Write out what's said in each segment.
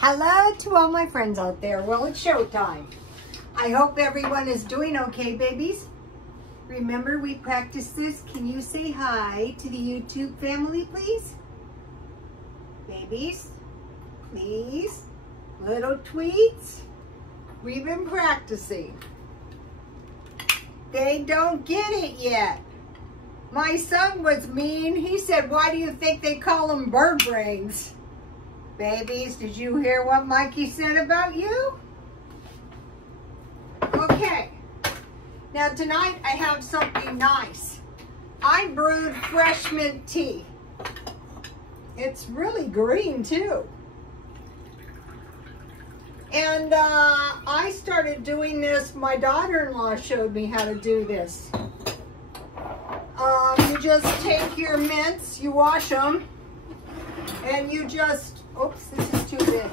Hello to all my friends out there. Well, it's showtime. I hope everyone is doing okay, babies. Remember, we practiced this. Can you say hi to the YouTube family, please? Babies, please. Little tweets. We've been practicing. They don't get it yet. My son was mean. He said, why do you think they call them bird brains? Babies, did you hear what Mikey said about you? Okay. Now tonight I have something nice. I brewed fresh mint tea. It's really green too. And I started doing this. My daughter-in-law showed me how to do this. You just take your mints, you wash them, and you just, oops, this is too big.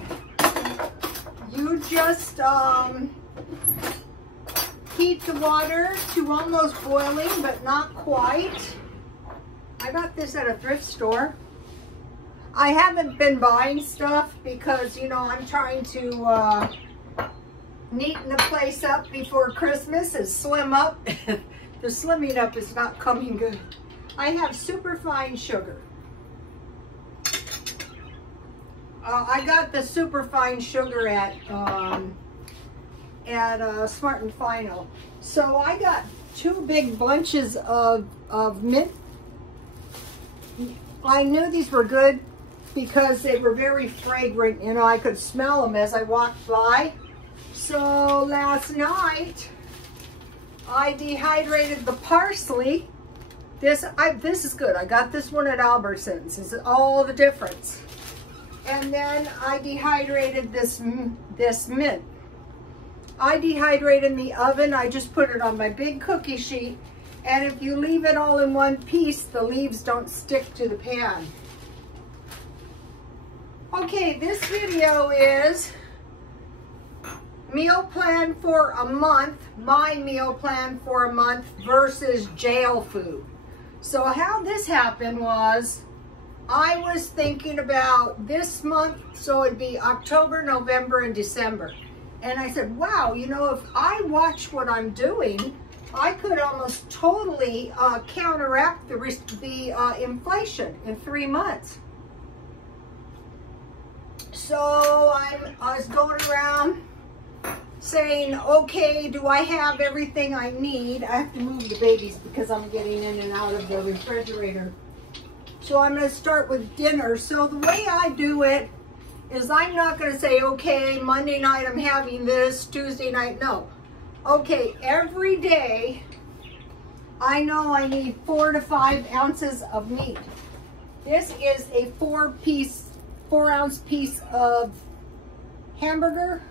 You just heat the water to almost boiling, but not quite. I got this at a thrift store. I haven't been buying stuff because, you know, I'm trying to neaten the place up before Christmas and slim up. The slimming up is not coming good. I have super fine sugar. I got the super fine sugar at Smart and Final. So I got 2 big bunches of mint. I knew these were good because they were very fragrant. You know, I could smell them as I walked by. So last night, I dehydrated the parsley. This is good. I got this one at Albertsons. This is all the difference. And then I dehydrated this mint. I dehydrate in the oven. I just put it on my big cookie sheet. And if you leave it all in one piece, the leaves don't stick to the pan. Okay, this video is meal plan for a month, my meal plan for a month versus jail food. So how this happened was, I was thinking about this month, so it'd be October, November, and December. And I said, wow, you know, if I watch what I'm doing, I could almost totally counteract the inflation in 3 months. So I was going around saying, okay, do I have everything I need? I have to move the babies because I'm getting in and out of the refrigerator. So I'm going to start with dinner. So the way I do it is I'm not going to say, okay, Monday night I'm having this, Tuesday night, no. Okay, every day I know I need 4 to 5 ounces of meat. This is a 4-ounce piece of hamburger.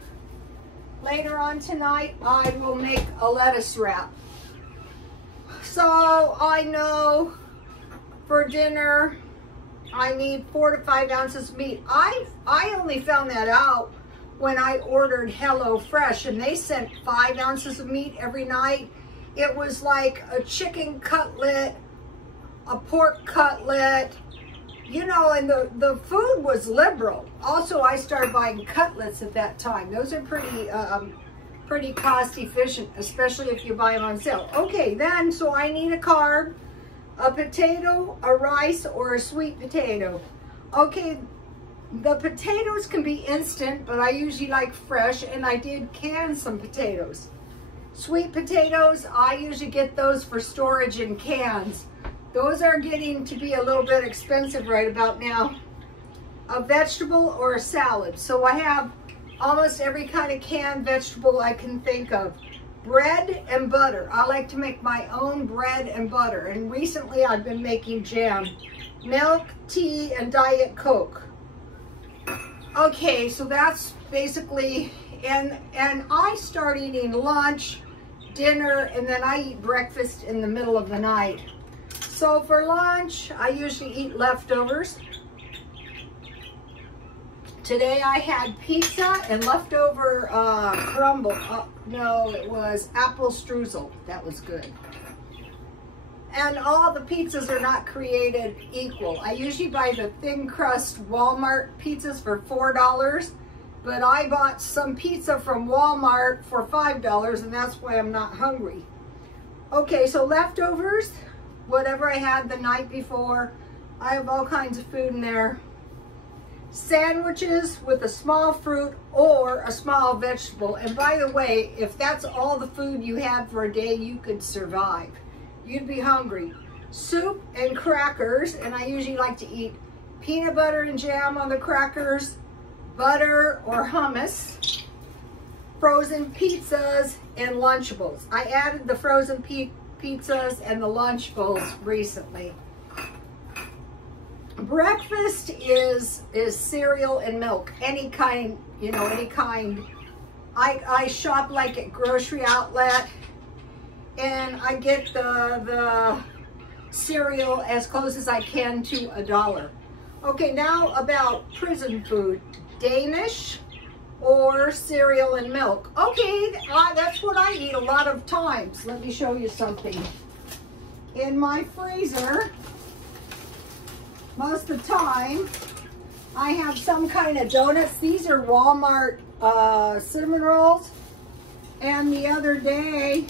Later on tonight, I will make a lettuce wrap. So I know for dinner, I need 4 to 5 ounces of meat. I only found that out when I ordered HelloFresh, and they sent 5 ounces of meat every night. It was like a chicken cutlet, a pork cutlet, you know, and the food was liberal. Also, I started buying cutlets at that time. Those are pretty cost efficient, especially if you buy them on sale. Okay, then, so I need a carb, a potato, a rice, or a sweet potato. Okay, the potatoes can be instant, but I usually like fresh, and I did can some potatoes. Sweet potatoes, I usually get those for storage in cans. Those are getting to be a little bit expensive right about now. A vegetable or a salad. So I have almost every kind of canned vegetable I can think of. Bread and butter. I like to make my own bread and butter. And recently I've been making jam. Milk, tea, and Diet Coke. Okay, so that's basically, and I start eating lunch, dinner, and then I eat breakfast in the middle of the night. So for lunch, I usually eat leftovers. Today I had pizza and leftover crumble. No, it was apple streusel. That was good. And all the pizzas are not created equal. I usually buy the thin crust Walmart pizzas for $4. but I bought some pizza from Walmart for $5, and that's why I'm not hungry. Okay, so leftovers, whatever I had the night before. I have all kinds of food in there. Sandwiches with a small fruit or a small vegetable. And by the way, if that's all the food you had for a day, you could survive. You'd be hungry. Soup and crackers, and I usually like to eat peanut butter and jam on the crackers, butter or hummus, frozen pizzas, and Lunchables. I added the frozen pizzas and the Lunchables recently. Breakfast is cereal and milk, any kind, you know, any kind. I shop like at grocery outlet, and I get the cereal as close as I can to $1. Okay, now about prison food. Danish or cereal and milk. Okay, that's what I eat a lot of times. Let me show you something. In my freezer, most of the time, I have some kind of donuts. These are Walmart cinnamon rolls. And the other day,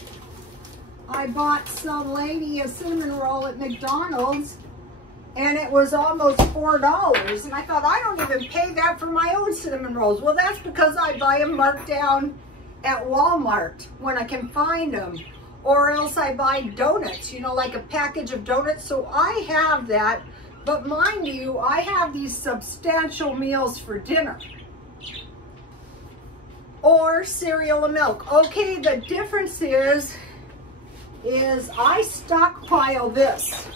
I bought some lady a cinnamon roll at McDonald's, and it was almost $4. And I thought, I don't even pay that for my own cinnamon rolls. Well, that's because I buy them marked down at Walmart when I can find them. Or else I buy donuts, you know, like a package of donuts. So I have that. But mind you, I have these substantial meals for dinner. Or cereal and milk. Okay, the difference is I stockpile this.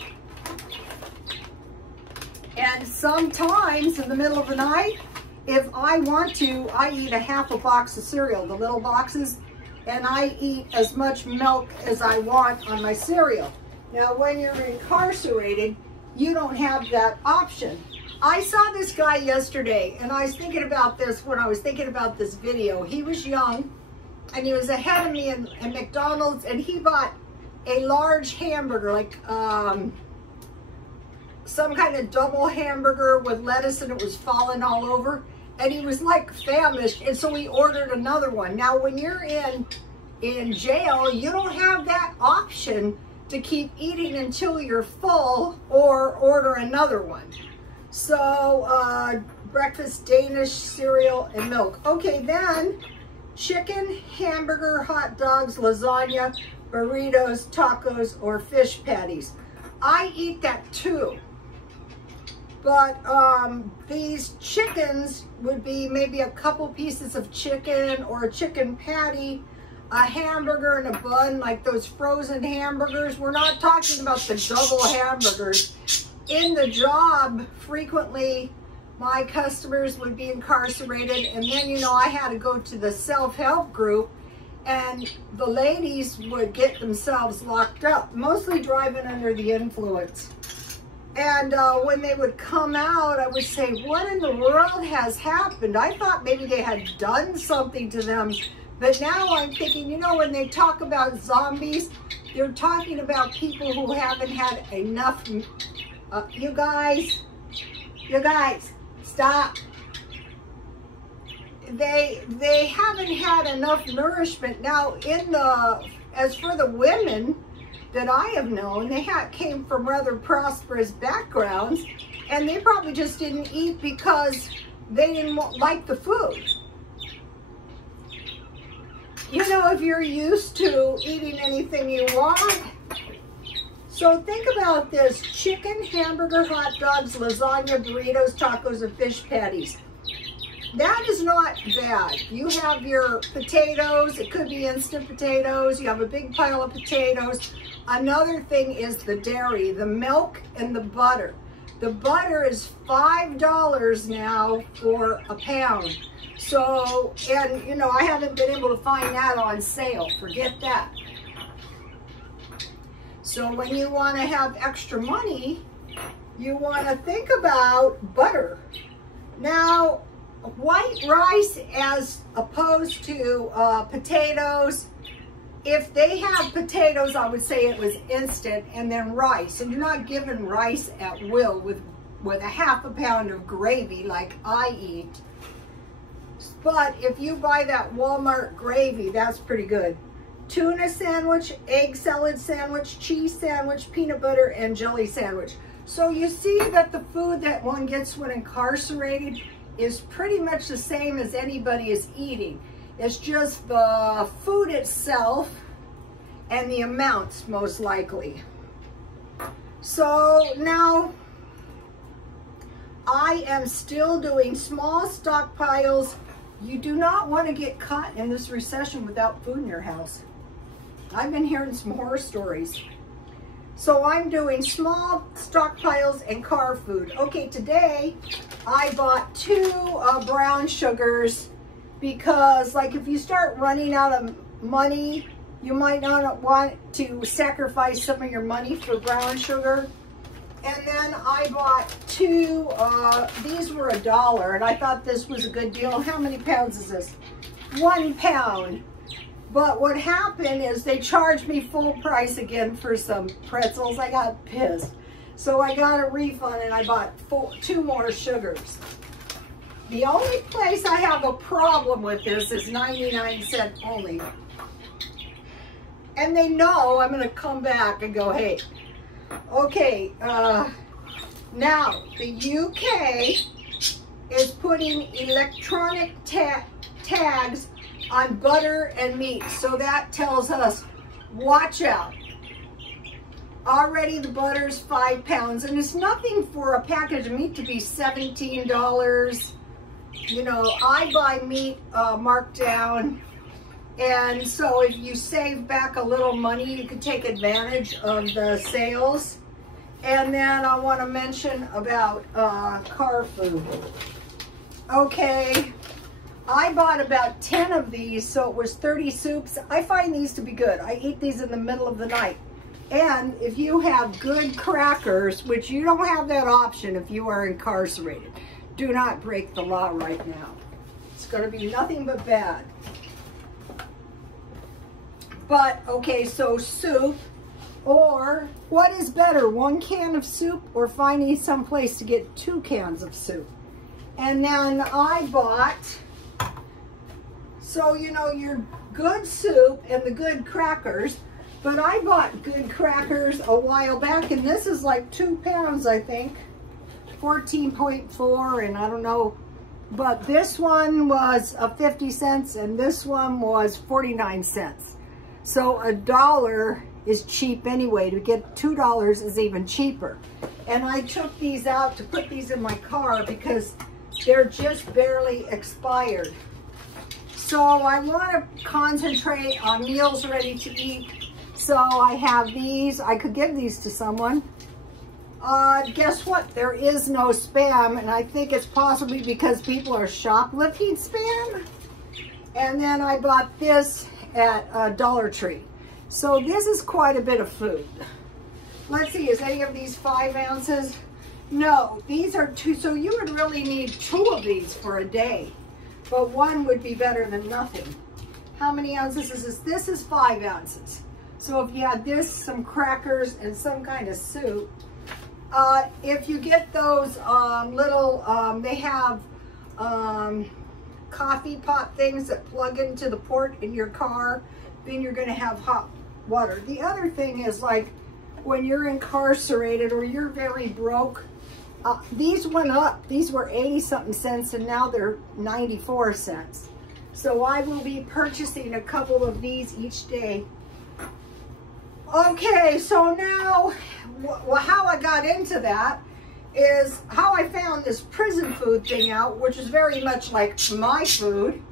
And sometimes in the middle of the night, if I want to, I eat a half a box of cereal, the little boxes, and I eat as much milk as I want on my cereal. Now, when you're incarcerated, you don't have that option. I saw this guy yesterday, and I was thinking about this when I was thinking about this video. He was young, and he was ahead of me in McDonald's, and he bought a large hamburger, like some kind of double hamburger with lettuce, and it was falling all over. And he was like famished, and so he ordered another one. Now, when you're in jail, you don't have that option to keep eating until you're full or order another one. So breakfast, Danish, cereal, and milk. Okay, then chicken, hamburger, hot dogs, lasagna, burritos, tacos, or fish patties. I eat that too. But these chickens would be maybe a couple pieces of chicken or a chicken patty, a hamburger and a bun, like those frozen hamburgers. We're not talking about the double hamburgers. In the job, frequently my customers would be incarcerated, and then, you know, I had to go to the self-help group, and the ladies would get themselves locked up, mostly driving under the influence. And when they would come out, I would say, what in the world has happened? I thought maybe they had done something to them. But now I'm thinking, you know, when they talk about zombies, they're talking about people who haven't had enough. You guys, stop. They haven't had enough nourishment. Now, as for the women that I have known, they came from rather prosperous backgrounds, and they probably just didn't eat because they didn't like the food. You know, if you're used to eating anything you want. So think about this: chicken, hamburger, hot dogs, lasagna, burritos, tacos, and fish patties. That is not bad. You have your potatoes. It could be instant potatoes. You have a big pile of potatoes. Another thing is the dairy, the milk, and the butter. The butter is $5 now for a pound. So, and you know, I haven't been able to find that on sale. Forget that. So when you want to have extra money, you want to think about butter. Now, white rice as opposed to potatoes, if they have potatoes, I would say it was instant, and then rice. And you're not given rice at will with a half a pound of gravy like I eat. But if you buy that Walmart gravy, that's pretty good. Tuna sandwich, egg salad sandwich, cheese sandwich, peanut butter, and jelly sandwich. So you see that the food that one gets when incarcerated is pretty much the same as anybody is eating. It's just the food itself and the amounts, most likely. So now I am still doing small stockpiles. You do not want to get caught in this recession without food in your house. I've been hearing some horror stories. So I'm doing small stockpiles and car food. Okay, today I bought 2 brown sugars because, like, if you start running out of money, you might not want to sacrifice some of your money for brown sugar. And then I bought 2, these were $1, and I thought this was a good deal. How many pounds is this? 1 pound. But what happened is they charged me full price again for some pretzels. I got pissed. So I got a refund and I bought 2 more sugars. The only place I have a problem with this is 99-cent only. And they know I'm gonna come back and go, hey, okay, now the UK is putting electronic tags on butter and meat. So that tells us, watch out. Already the butter's 5 pounds, and it's nothing for a package of meat to be $17. You know, I buy meat marked down, and so if you save back a little money, you can take advantage of the sales. And then I want to mention about car food. Okay. I bought about 10 of these, so it was 30 soups. I find these to be good. I eat these in the middle of the night. And if you have good crackers, which you don't have that option if you are incarcerated, do not break the law right now. It's going to be nothing but bad. But, okay, so soup, or what is better, 1 can of soup or finding some place to get 2 cans of soup? And then I bought... So, you know, your good soup and the good crackers, but I bought good crackers a while back, and this is like 2 pounds, I think, 14.4, and I don't know, but this one was 50 cents, and this one was 49 cents. So $1 is cheap anyway. To get $2 is even cheaper. And I took these out to put these in my car because they're just barely expired. So I want to concentrate on meals ready to eat. So I have these. I could give these to someone. Guess what? There is no Spam, and I think it's possibly because people are shoplifting Spam. And then I bought this at Dollar Tree. So this is quite a bit of food. Let's see, is any of these 5 ounces? No, these are 2. So you would really need 2 of these for a day. But 1 would be better than nothing. How many ounces is this? This is 5 ounces. So if you had this, some crackers, and some kind of soup, if you get those they have coffee pot things that plug into the port in your car, then you're going to have hot water. The other thing is, like, when you're incarcerated or you're very broke, these went up. These were 80-something cents, and now they're 94 cents. So I will be purchasing a couple of these each day. Okay, so now, how I got into that is how I found this prison food thing out, which is very much like my food.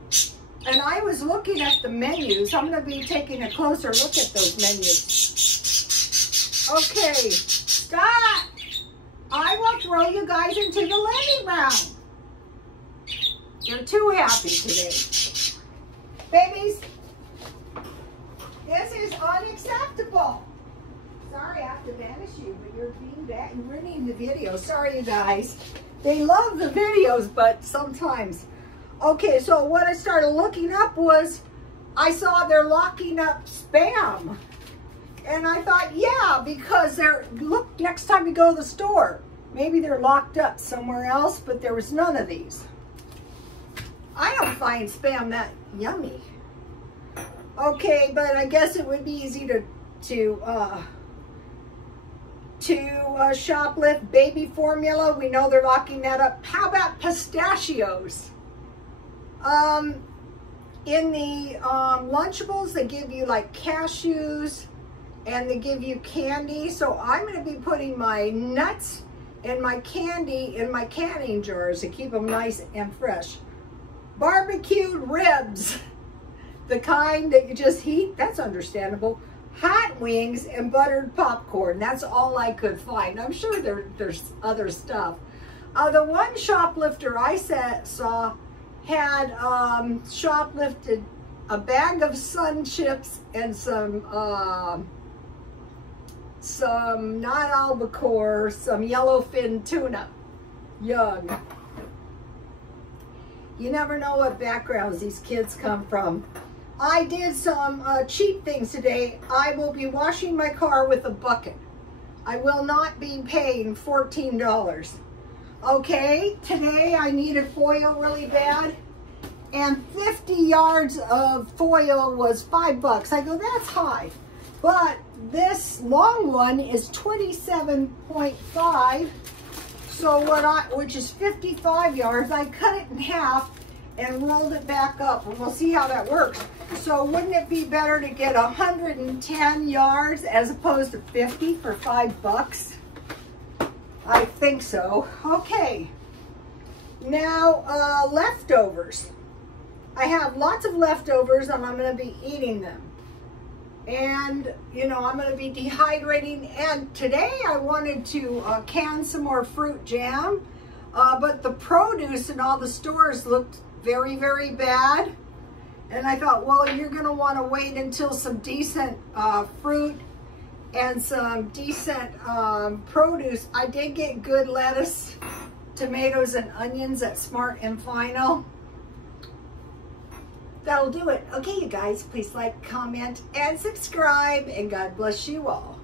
And I was looking at the menus. I'm going to be taking a closer look at those menus. Okay, stop! I will throw you guys into the living room. You're too happy today. Babies, this is unacceptable. Sorry I have to banish you, but you're being bad. You're ruining the video. Sorry, you guys. They love the videos, but sometimes. Okay, so what I started looking up was, I saw they're locking up Spam. And I thought, yeah, because look, next time you go to the store, maybe they're locked up somewhere else, but there was none of these. I don't find Spam that yummy. Okay, but I guess it would be easy to shoplift baby formula. We know they're locking that up. How about pistachios? In the Lunchables, they give you like cashews and they give you candy. So I'm going to be putting my nuts and my candy in my canning jars to keep them nice and fresh. Barbecued ribs, the kind that you just heat, that's understandable. Hot wings and buttered popcorn, that's all I could find. I'm sure there's other stuff. The one shoplifter I saw had shoplifted a bag of Sun Chips and some not albacore, some yellowfin tuna. Yum. You never know what backgrounds these kids come from. I did some cheap things today. I will be washing my car with a bucket. I will not be paying $14. Okay, today I needed foil really bad, and 50 yards of foil was $5. I go, that's high. But this long one is 27.5, so which is 55 yards. I cut it in half and rolled it back up, and we'll see how that works. So wouldn't it be better to get 110 yards as opposed to 50 for $5? I think so. Okay, now leftovers. I have lots of leftovers and I'm going to be eating them. And, you know, I'm going to be dehydrating. And today I wanted to can some more fruit jam, but the produce in all the stores looked very, very bad. And I thought, well, you're going to want to wait until some decent fruit and some decent produce. I did get good lettuce, tomatoes, and onions at Smart and Final. That'll do it. Okay, you guys, please like, comment, and subscribe, and God bless you all.